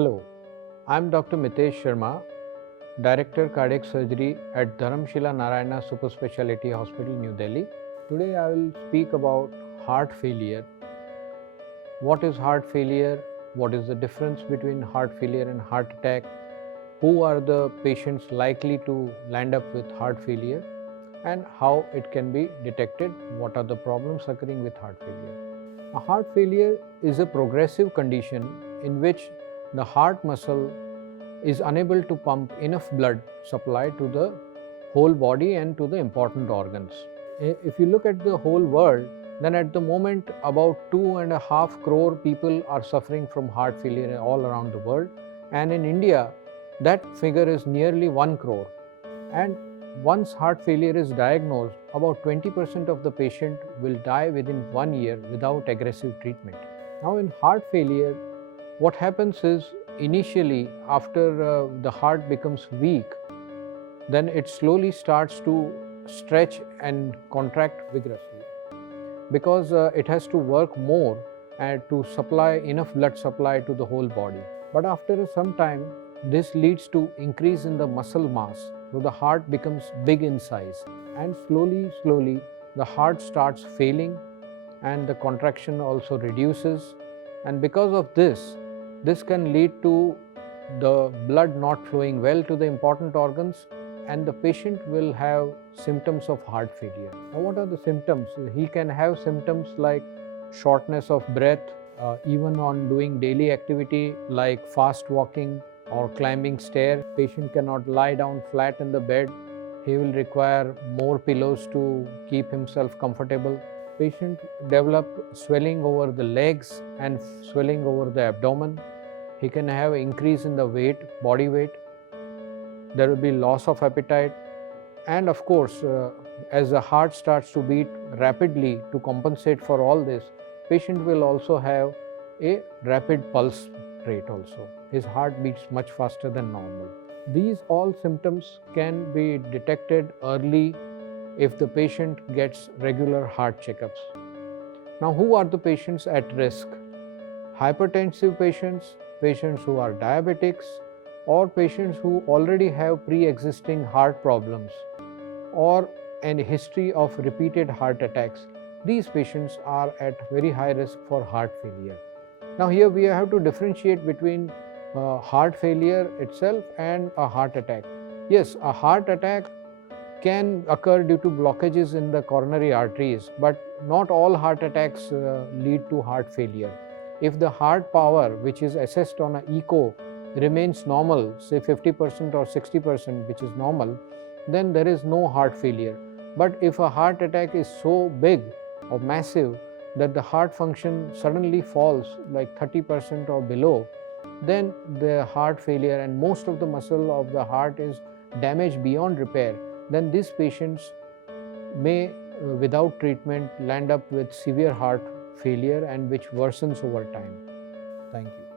Hello, I'm Dr. Mitesh Sharma, Director Cardiac Surgery at Dharamshila Narayana Super Speciality Hospital, New Delhi. Today I will speak about heart failure. What is heart failure? What is the difference between heart failure and heart attack? Who are the patients likely to land up with heart failure? And how it can be detected? What are the problems occurring with heart failure? A heart failure is a progressive condition in which the heart muscle is unable to pump enough blood supply to the whole body and to the important organs. If you look at the whole world, then at the moment about 2.5 crore people are suffering from heart failure all around the world, and in India that figure is nearly 1 crore. And once heart failure is diagnosed, about 20% of the patient will die within 1 year without aggressive treatment. Now in heart failure, what happens is initially after the heart becomes weak, then it slowly starts to stretch and contract vigorously because it has to work more and to supply enough blood supply to the whole body. But after some time, this leads to increase in the muscle mass, so the heart becomes big in size, and slowly the heart starts failing and the contraction also reduces, and because of this can lead to the blood not flowing well to the important organs, and the patient will have symptoms of heart failure. Now, what are the symptoms? He can have symptoms like shortness of breath, even on doing daily activity like fast walking or climbing stair. Patient cannot lie down flat in the bed. He will require more pillows to keep himself comfortable. Patient develop swelling over the legs and swelling over the abdomen. He can have increase in the weight, body weight. There will be loss of appetite, and of course as the heart starts to beat rapidly to compensate for all this, patient will also have a rapid pulse rate also. His heart beats much faster than normal. These all symptoms can be detected early if the patient gets regular heart checkups. Now, who are the patients at risk? Hypertensive patients, patients who are diabetics, or patients who already have pre-existing heart problems or a history of repeated heart attacks. These patients are at very high risk for heart failure. Now here we have to differentiate between heart failure itself and a heart attack. Yes, a heart attack can occur due to blockages in the coronary arteries, but not all heart attacks lead to heart failure. If the heart power, which is assessed on an echo, remains normal, say 50% or 60%, which is normal, then there is no heart failure. But if a heart attack is so big or massive that the heart function suddenly falls like 30% or below, then the heart failure and most of the muscle of the heart is damaged beyond repair, then these patients may without treatment land up with severe heart failure and which worsens over time. Thank you.